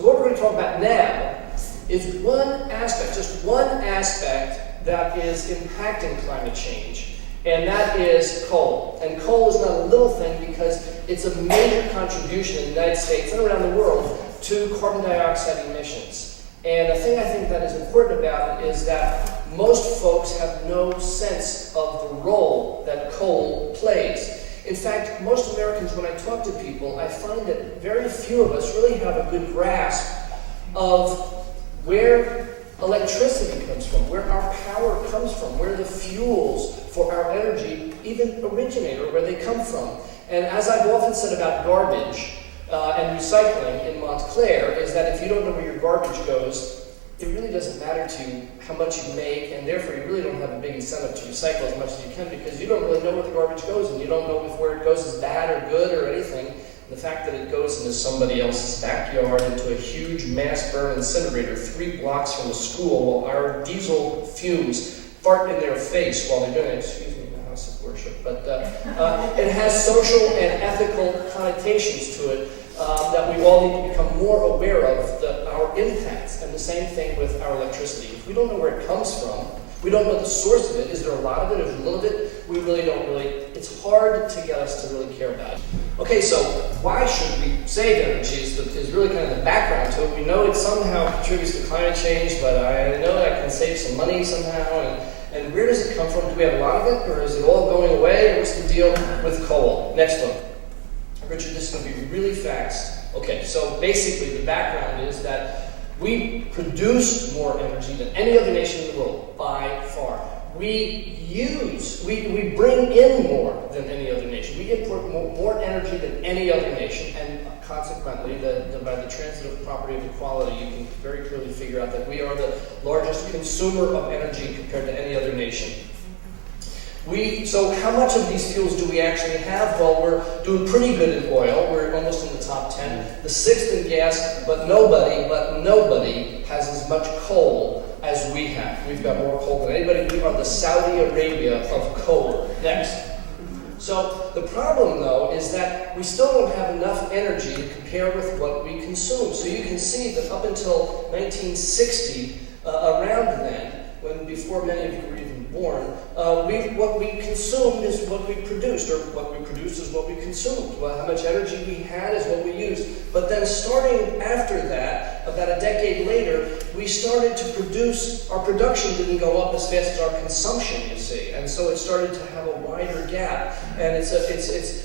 So what we're going to talk about now is one aspect, just one aspect that is impacting climate change, and that is coal. And coal is not a little thing because it's a major contribution in the United States and around the world to carbon dioxide emissions. And the thing I think that is important about it is that most folks have no sense of the role that coal plays. In fact, most Americans, when I talk to people, I find that very few of us really have a good grasp of where electricity comes from, where our power comes from, where the fuels for our energy even originate or where they come from. And as I've often said about garbage and recycling in Montclair, is that if you don't know where your garbage goes, it really doesn't matter to you how much you make, and therefore you really don't have a big incentive to recycle as much as you can because you don't really know where the garbage goes, and you don't know if where it goes is bad or good or anything. And the fact that it goes into somebody else's backyard, into a huge mass burn incinerator 3 blocks from a school, while our diesel fumes fart in their face while they're doing it. Excuse me, my house of worship. But it has social and ethical connotations to it that we all need to become more aware of our impacts. And the same thing with our electricity. If we don't know where it comes from, we don't know the source of it, is there a lot of it, is there a little bit, we really don't it's hard to get us to really care about it. Okay, so why should we save energy is really kind of the background to it. We know it somehow contributes to climate change, but I know I can save some money somehow, and where does it come from? Do we have a lot of it, or is it all going away? What's the deal with coal? Next one. Richard, this is going to be really fast. Okay, so basically the background is that we produce more energy than any other nation in the world, by far. We bring in more than any other nation. We import more energy than any other nation, and consequently, by the transitive property of equality, you can very clearly figure out that we are the largest consumer of energy compared to any other nation. So how much of these fuels do we actually have? Well, we're doing pretty good in oil. We're almost in the top 10. The 6th in gas, but nobody has as much coal as we have. We've got more coal than anybody. We are the Saudi Arabia of coal. Next. So the problem, though, is that we still don't have enough energy to compare with what we consume. So you can see that up until 1960, around then, before many of you were even born, what we consumed is what we produced, or what we produced is what we consumed. Well, how much energy we had is what we used. But then starting after that, about a decade later, we started to produce, our production didn't go up as fast as our consumption, you see. And so it started to have a wider gap. And it's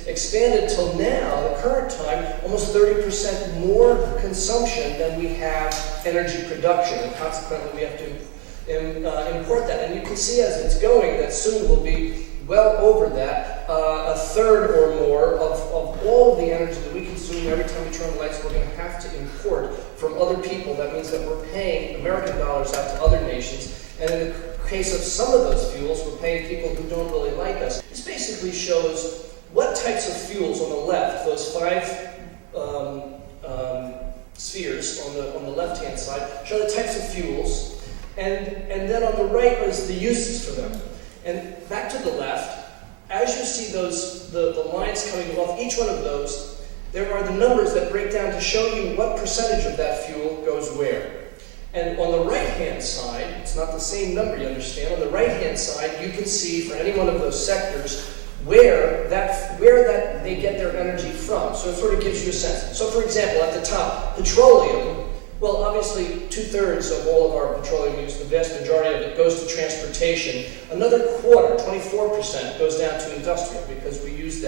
expanded till now, the current time, almost 30% more consumption than we have energy production. And consequently, we have to import that. And you can see as it's going that soon we'll be well over that. A third or more of all of the energy that we consume every time we turn the lights, we're going to have to import from other people. That means that we're paying American dollars out to other nations. And in the case of some of those fuels, we're paying people who don't really like us. This basically shows what types of fuels on the left, those 5 spheres on the left-hand side, show the types of fuels. And then on the right is the uses for them. And back to the left, as you see the lines coming off each one of those, there are the numbers that break down to show you what percentage of that fuel goes where. And on the right-hand side, it's not the same number, you understand. On the right-hand side, you can see for any one of those sectors where they get their energy from. So it sort of gives you a sense. So for example, at the top, petroleum. Well, obviously, 2/3 of all of our petroleum use, the vast majority of it, goes to transportation. Another quarter, 24%, goes down to industrial because we use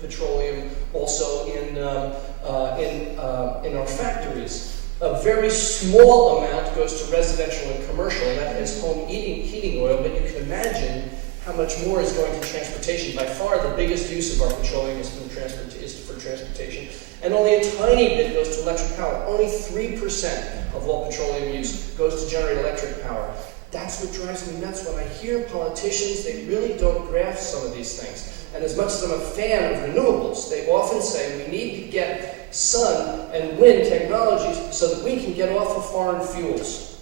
petroleum also in our factories. A very small amount goes to residential and commercial, and that is home heating oil. But you can imagine how much more is going to transportation. By far, the biggest use of our petroleum is for transportation. And only a tiny bit goes to electric power. Only 3% of all petroleum use goes to generate electric power. That's what drives me nuts when I hear politicians, they really don't grasp some of these things. And as much as I'm a fan of renewables, they often say we need to get sun and wind technologies so that we can get off of foreign fuels.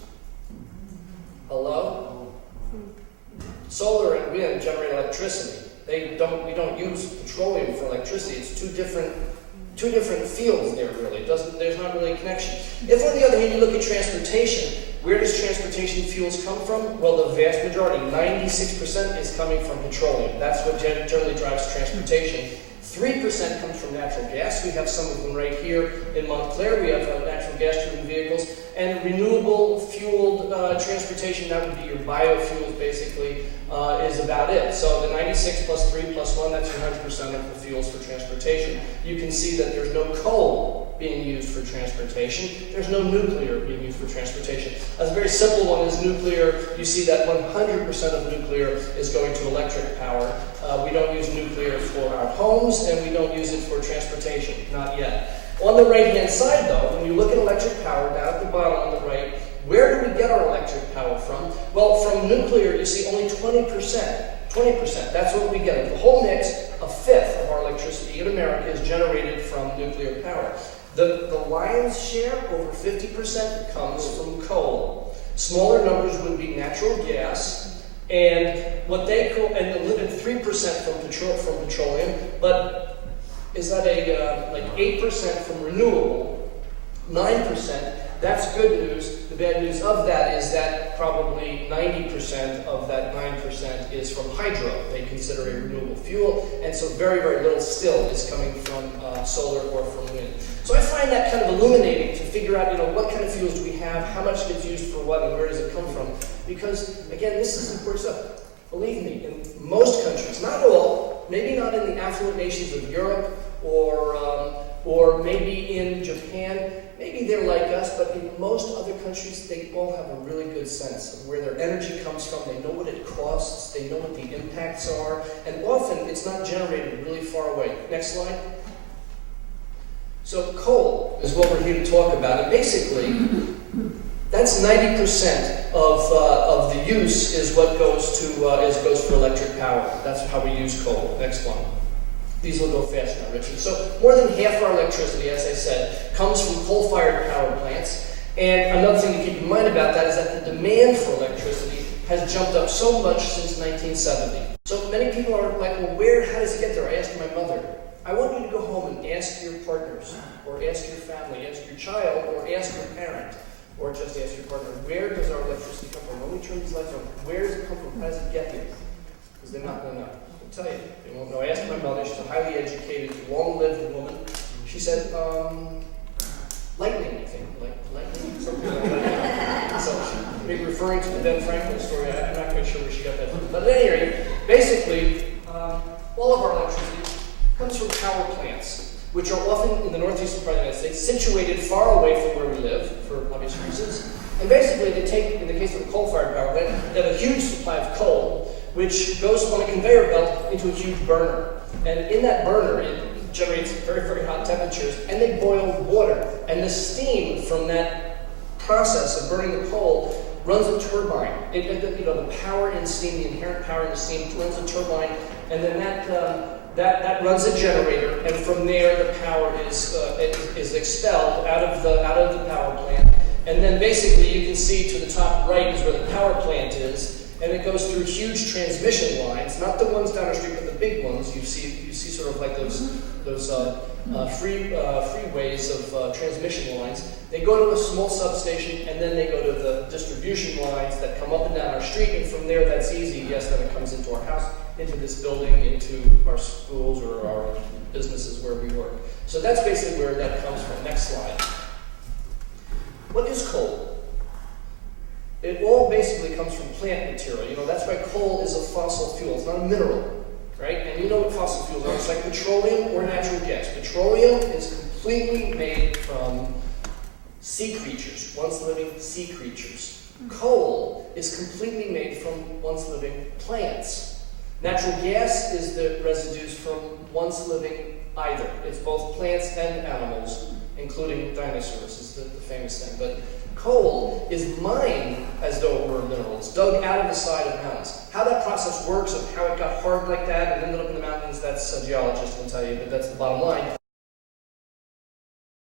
Hello? Solar and wind generate electricity. We don't use petroleum for electricity. It's two different two different fields there, really. There's not really a connection. If, on the other hand, you look at transportation, where does transportation fuels come from? Well, the vast majority, 96%, is coming from petroleum. That's what generally drives transportation. 3% comes from natural gas. We have some of them right here in Montclair. We have natural gas-driven vehicles. And renewable fueled transportation, that would be your biofuels basically, is about it. So the 96 plus 3 plus 1, that's 100% of the fuels for transportation. You can see that there's no coal being used for transportation. There's no nuclear being used for transportation. A very simple one is nuclear. You see that 100% of nuclear is going to electric power. We don't use nuclear for our homes, and we don't use it for transportation, not yet. On the right-hand side, though, when you look at electric power, down at the bottom on the right, where do we get our electric power from? Well, from nuclear, you see only 20%. 20%, that's what we get. Of the whole mix, a fifth of our electricity in America is generated from nuclear power. The lion's share, over 50%, comes from coal. Smaller numbers would be natural gas, and what they call, and a little bit 3% from petroleum, but is that like 8% from renewable, 9%, that's good news. The bad news of that is that probably 90% of that 9% is from hydro. They consider a renewable fuel, and so very, very little still is coming from solar or from wind. So I find that kind of illuminating to figure out, what kind of fuels do we have, how much gets used for what, and where does it come from? Because, again, this is important stuff. Believe me, in most countries, not all, maybe not in the affluent nations of Europe or maybe in Japan, maybe they're like us, but in most other countries, they all have a really good sense of where their energy comes from. They know what it costs, they know what the impacts are, and often it's not generated really far away. Next slide. So coal is what we're here to talk about, and basically, that's 90% of the use is what goes for electric power. That's how we use coal. Next one. These will go fast now, Richard. So more than half our electricity, as I said, comes from coal-fired power plants. And another thing to keep in mind about that is that the demand for electricity has jumped up so much since 1970. So many people are like, well, how does it get there? I asked my mother. I want you to go home and ask your partners, or ask your family, ask your child, or ask your parent, or just ask your partner, where does our electricity come from? When we turn these lights on, where does it come from? How does it get here? Because they're not going to know. I'll tell you, they won't know. I asked my mother, she's a highly educated, long-lived woman. She said, lightning, I think. Like lightning? Something like that. So maybe referring to the Ben Franklin story, I'm not quite sure where she got that from. But at any rate, basically, all of our electricity comes from power plants, which are often in the northeastern part of the United States, situated far away from where we live, for obvious reasons. And basically, they take, in the case of a coal-fired power plant, they have a huge supply of coal, which goes on a conveyor belt into a huge burner. And in that burner, it generates very, very hot temperatures, and they boil water. And the steam from that process of burning the coal runs a turbine. The power in steam, the inherent power in the steam, runs a turbine, and then that runs a generator, and from there the power is expelled out of the power plant. And then basically you can see to the top right is where the power plant is, and it goes through huge transmission lines, not the ones down the street, but the big ones. You see sort of like those freeways of transmission lines. They go to a small substation, and then they go to the distribution lines that come up and down our street, and from there that's easy. Yes, then it comes into our house, into this building, into our schools or our businesses where we work. So that's basically where that comes from. Next slide. What is coal? It all basically comes from plant material. That's why coal is a fossil fuel. It's not a mineral, right? And you know what fossil fuels are. It's like petroleum or natural gas. Petroleum is completely made from sea creatures, once living sea creatures. Coal is completely made from once living plants. Natural gas is the residues from once living either. It's both plants and animals, including dinosaurs, is the famous thing. But coal is mined as though it were a mineral. It's dug out of the side of mountains. How that process works, of how it got hard like that and ended up in the mountains, that's a geologist can tell you, but that's the bottom line.